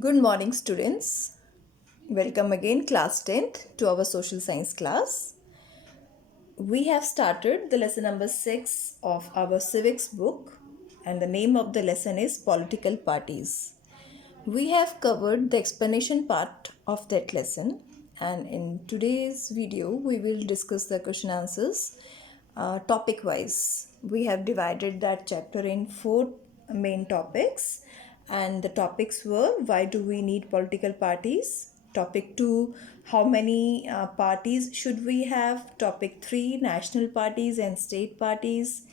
Good morning, students. Welcome again, class 10th, to our social science class. We have started the lesson number 6 of our civics book, and the name of the lesson is Political Parties. We have covered the explanation part of that lesson, and in today's video, we will discuss the question answers topic wise. We have divided that chapter in 4 main topics, and the topics were: why do we need political parties? Topic 2, how many parties should we have? Topic 3, national parties and state parties.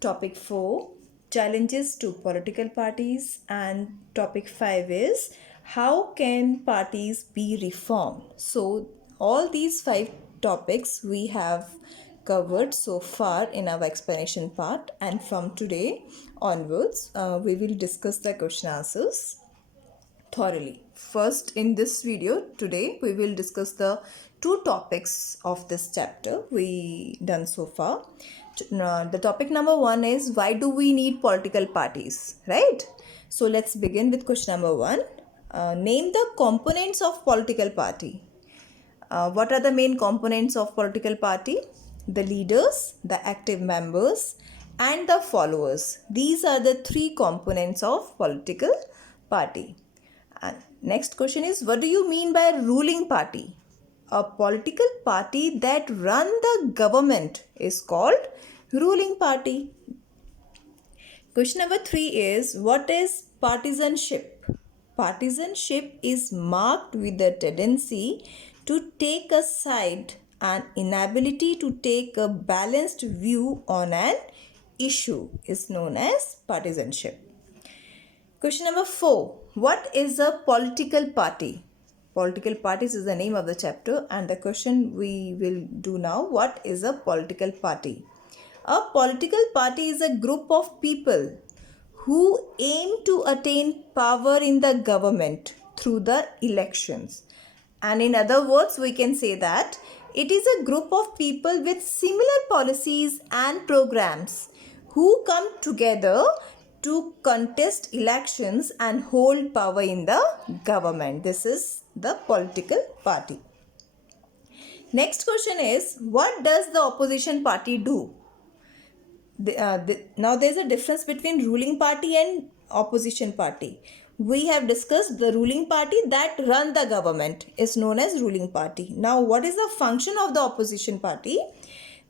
Topic 4, challenges to political parties. And topic 5 is, how can parties be reformed? So all these 5 topics we have covered so far in our explanation part, and from today onwards we will discuss the question answers thoroughly. First, in this video today we will discuss the 2 topics of this chapter we done so far. The topic number 1 is, why do we need political parties, right? So let's begin with question number 1. Name the components of political party. What are the main components of political party? The leaders, the active members, and the followers. These are the 3 components of political party. And next question is, what do you mean by ruling party? A political party that run the government is called ruling party. Question number 3 is, what is partisanship? Partisanship is marked with the tendency to take a side and inability to take a balanced view on an issue is known as partisanship. Question number 4. What is a political party? Political parties is the name of the chapter, and the question we will do now, what is a political party? A political party is a group of people who aim to attain power in the government through the elections. And in other words, we can say that it is a group of people with similar policies and programs who come together to contest elections and hold power in the government. This is the political party. Next question is, what does the opposition party do? Now there is a difference between ruling party and opposition party. We have discussed the ruling party that run the government is known as ruling party. Now what is the function of the opposition party?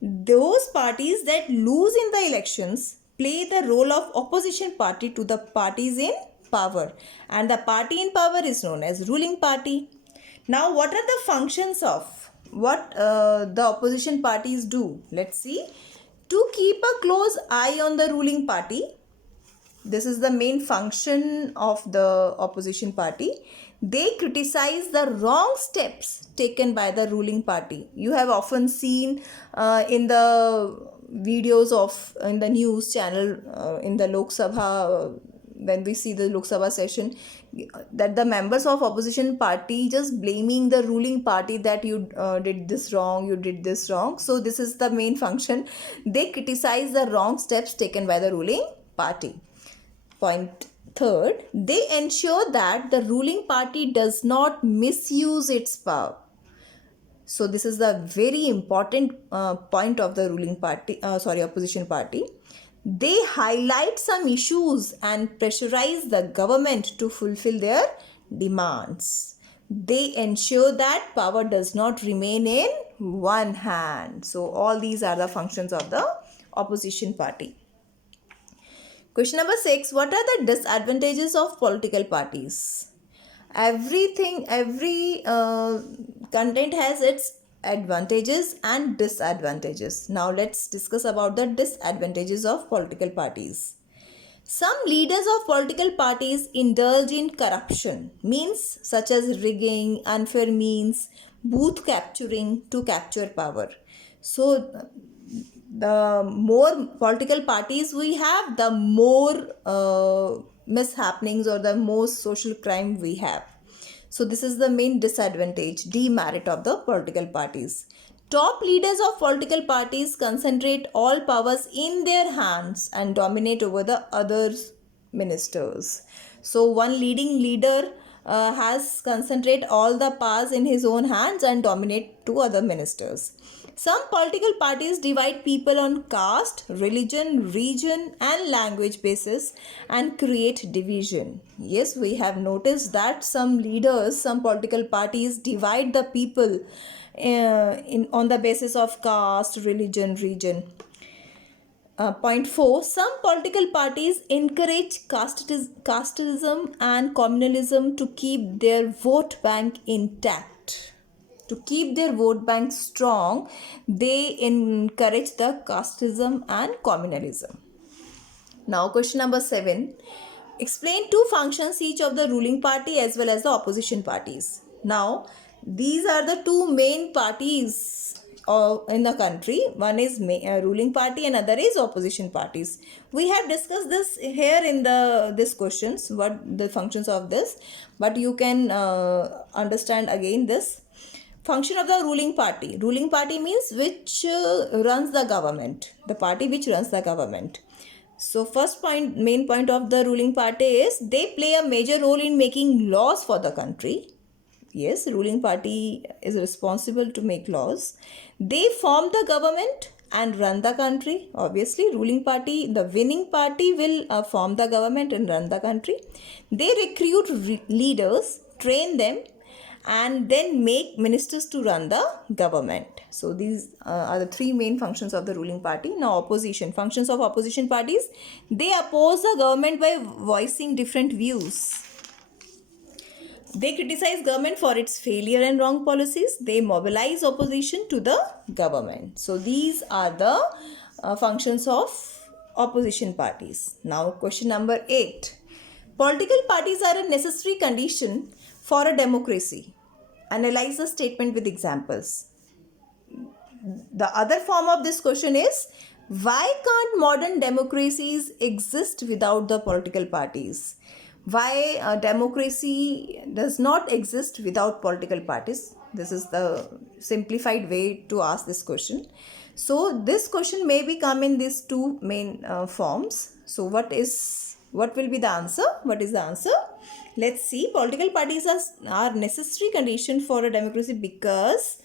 Those parties that lose in the elections play the role of opposition party to the parties in power, and the party in power is known as ruling party. Now what are the functions of what the opposition parties do? Let's see. To keep a close eye on the ruling party. This is the main function of the opposition party. They criticize the wrong steps taken by the ruling party. You have often seen in the videos of in the news channel in the Lok Sabha, when we see the Lok Sabha session, that the members of opposition party just blaming the ruling party that you did this wrong, you did this wrong. So this is the main function. They criticize the wrong steps taken by the ruling party. Point third, they ensure that the ruling party does not misuse its power. So this is the very important point of the ruling party, opposition party. They highlight some issues and pressurize the government to fulfill their demands. They ensure that power does not remain in one hand. So all these are the functions of the opposition party. Question number 6. What are the disadvantages of political parties? Every content has its advantages and disadvantages. Now let's discuss about the disadvantages of political parties. Some leaders of political parties indulge in corruption, means such as rigging, unfair means, booth capturing to capture power. So the more political parties we have, the more mishappenings or the more social crime we have. So this is the main disadvantage, demerit of the political parties. Top leaders of political parties concentrate all powers in their hands and dominate over the other ministers. So one leading leader has concentrate all the powers in his own hands and dominate two other ministers. Some political parties divide people on caste, religion, region and language basis and create division. Yes, we have noticed that some leaders, some political parties divide the people on the basis of caste, religion, region. Point 4. Some political parties encourage casteism and communalism to keep their vote bank intact. To keep their vote bank strong, they encourage the casteism and communalism. Now, question number 7. Explain two functions each of the ruling party as well as the opposition parties. Now, these are the two main parties in the country. One is ruling party and other is opposition parties. We have discussed this here in this questions, what the functions of this, but you can understand again this. Function of the ruling party. Ruling party means which runs the government, the party which runs the government. So first point, main point of the ruling party is they play a major role in making laws for the country. Yes, ruling party is responsible to make laws. They form the government and run the country. Obviously, ruling party, the winning party will form the government and run the country. They recruit leaders, train them and then make ministers to run the government. So these are the three main functions of the ruling party. Now opposition. Functions of opposition parties. They oppose the government by voicing different views. They criticize government for its failure and wrong policies. They mobilize opposition to the government. So these are the functions of opposition parties. Now question number 8. Political parties are a necessary condition for a democracy. Analyze the statement with examples. The other form of this question is, why can't modern democracies exist without the political parties? Why democracy does not exist without political parties? This is the simplified way to ask this question. So this question may be come in these two main forms. So what will be the answer? What is the answer? Let's see. Political parties are necessary condition for a democracy because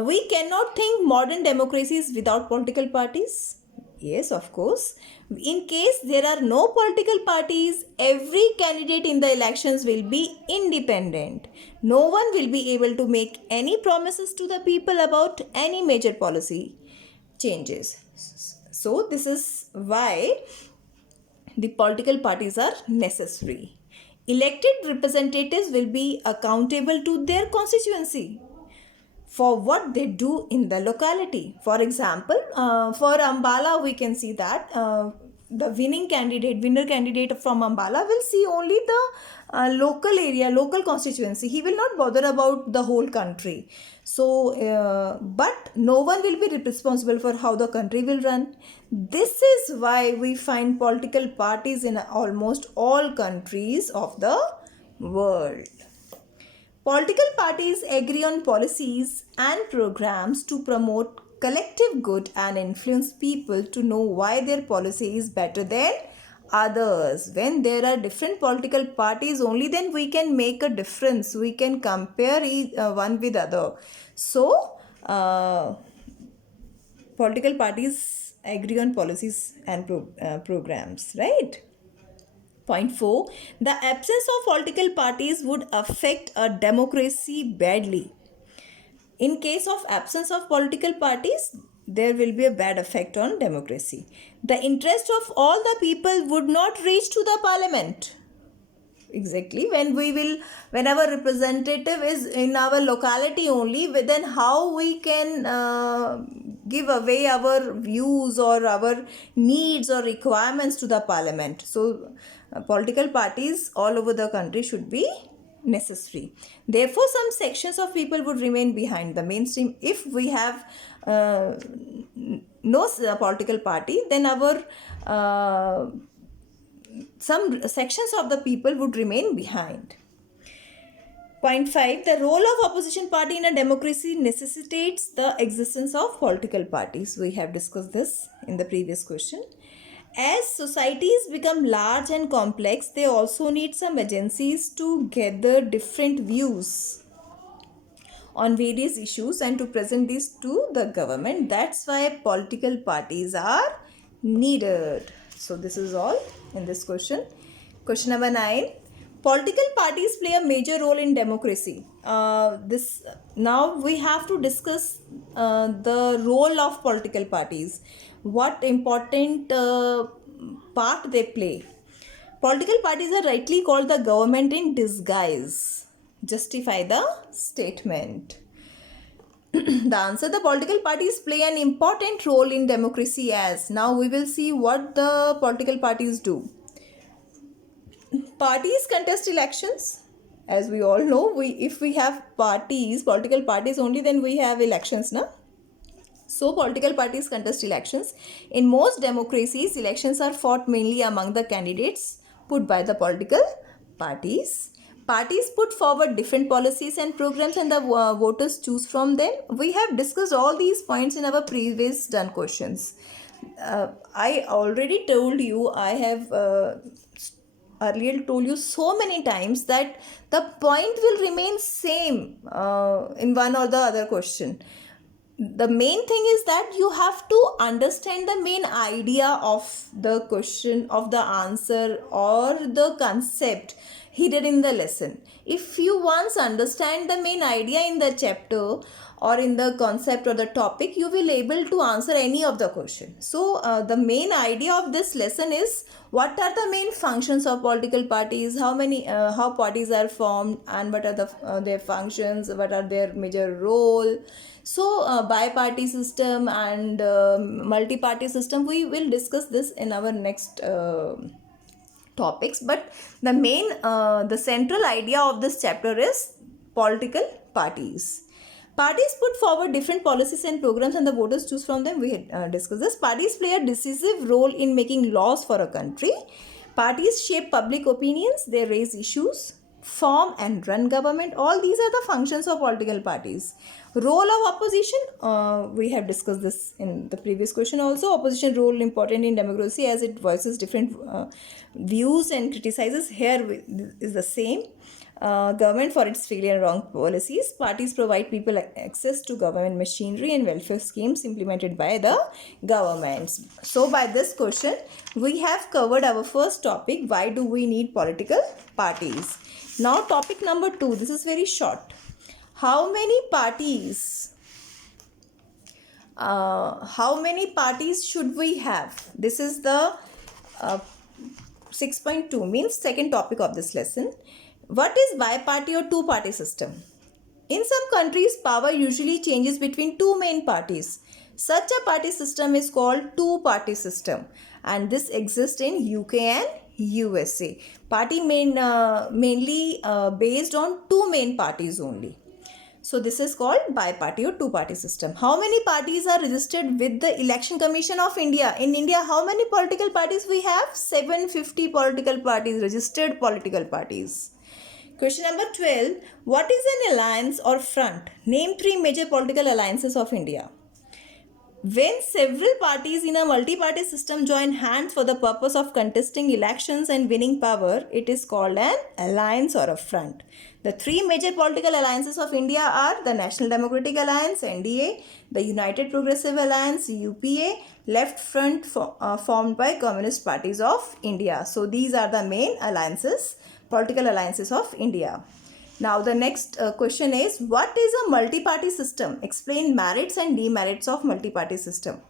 we cannot think modern democracies without political parties. Yes, of course. In case there are no political parties, every candidate in the elections will be independent. No one will be able to make any promises to the people about any major policy changes. So this is why the political parties are necessary. Elected representatives will be accountable to their constituency for what they do in the locality. For example, for Ambala, we can see that the winner candidate from Ambala will see only the local area, local constituency. He will not bother about the whole country. So, but no one will be responsible for how the country will run. This is why we find political parties in almost all countries of the world. Political parties agree on policies and programs to promote collective good and influence people to know why their policy is better than others. When there are different political parties, only then we can make a difference. We can compare one with other. So, political parties agree on policies and programs, right? Point 4. The absence of political parties would affect a democracy badly. In case of absence of political parties, there will be a bad effect on democracy. The interest of all the people would not reach to the parliament. Exactly. When our representative is in our locality only, then how we can give away our views or our needs or requirements to the parliament. So, political parties all over the country should be necessary. Therefore, some sections of people would remain behind the mainstream. If we have no political party, then our some sections of the people would remain behind. Point 5. The role of opposition party in a democracy necessitates the existence of political parties. We have discussed this in the previous question. As societies become large and complex, they also need some agencies to gather different views on various issues and to present this to the government. That's why political parties are needed. So this is all in this question. Question number 9. Political parties play a major role in democracy. This now we have to discuss the role of political parties. What important part they play. Political parties are rightly called the government in disguise. Justify the statement. The answer, the political parties play an important role in democracy. As now we will see what the political parties do. Parties contest elections. As we all know, if we have political parties only, then we have elections, na? So political parties contest elections. In most democracies, elections are fought mainly among the candidates put by the political parties. Parties put forward different policies and programs, and the voters choose from them. We have discussed all these points in our previous done questions. I already told you, I have earlier told you so many times that the point will remain same in one or the other question. The main thing is that you have to understand the main idea of the question, of the answer, or the concept hidden in the lesson. If you once understand the main idea in the chapter or in the concept or the topic, you will able to answer any of the question. So the main idea of this lesson is what are the main functions of political parties, how parties are formed, and what are their functions, what are their major role. So bi-party system and multi-party system, we will discuss this in our next topics. But the central idea of this chapter is political parties. Parties put forward different policies and programs, and the voters choose from them. We had discussed this. Parties play a decisive role in making laws for a country. Parties shape public opinions. They raise issues, form and run government. All these are the functions of political parties. Role of opposition, we have discussed this in the previous question also. Opposition role important in democracy as it voices different views and criticizes. Here is the same. Government for its failure and wrong policies. Parties provide people access to government machinery and welfare schemes implemented by the governments. So by this question, we have covered our first topic, why do we need political parties. Now topic number 2, this is very short. How many parties should we have? This is the 6.2, means second topic of this lesson. What is bi-party or two-party system? In some countries, power usually changes between two main parties. Such a party system is called two-party system, and this exists in UK and USA. Party mainly based on two main parties only. So this is called bi-party or two-party system. How many parties are registered with the Election Commission of India? In India, how many political parties we have? 750 political parties, registered political parties. Question number 12. What is an alliance or front? Name 3 major political alliances of India. When several parties in a multi-party system join hands for the purpose of contesting elections and winning power, it is called an alliance or a front. The 3 major political alliances of India are the National Democratic Alliance, NDA, the United Progressive Alliance, UPA, Left Front formed by Communist Parties of India. So these are the main alliances, political alliances of India. Now the next question is, what is a multi-party system? Explain merits and demerits of multi-party system.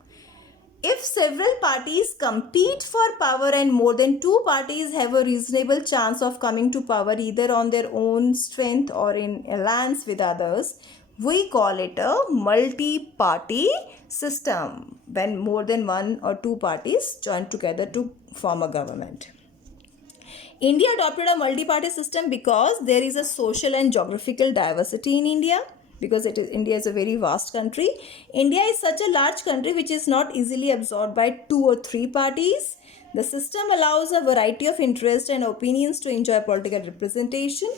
If several parties compete for power and more than 2 parties have a reasonable chance of coming to power either on their own strength or in alliance with others, we call it a multi-party system, when more than 1 or 2 parties join together to form a government. India adopted a multi-party system because there is a social and geographical diversity in India. Because India is a very vast country. India is such a large country which is not easily absorbed by 2 or 3 parties. The system allows a variety of interests and opinions to enjoy political representation.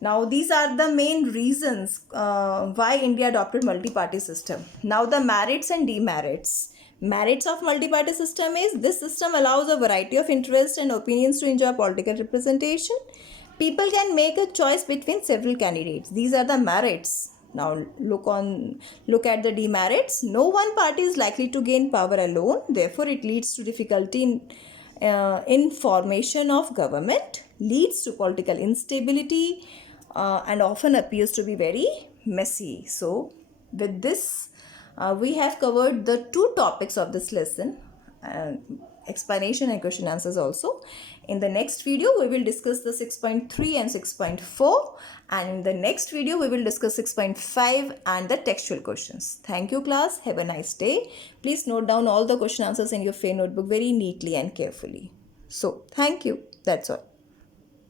Now these are the main reasons why India adopted multi-party system. Now the merits and demerits. Merits of multi-party system is this system allows a variety of interests and opinions to enjoy political representation. People can make a choice between several candidates. These are the merits. Now look at the demerits. No one party is likely to gain power alone. Therefore, it leads to difficulty in formation of government, leads to political instability, and often appears to be very messy. So, with this, we have covered the two topics of this lesson, explanation and question answers also. In the next video, we will discuss the 6.3 and 6.4, and in the next video, we will discuss 6.5 and the textual questions. Thank you, class. Have a nice day. Please note down all the question answers in your Fair notebook very neatly and carefully. So, thank you. That's all.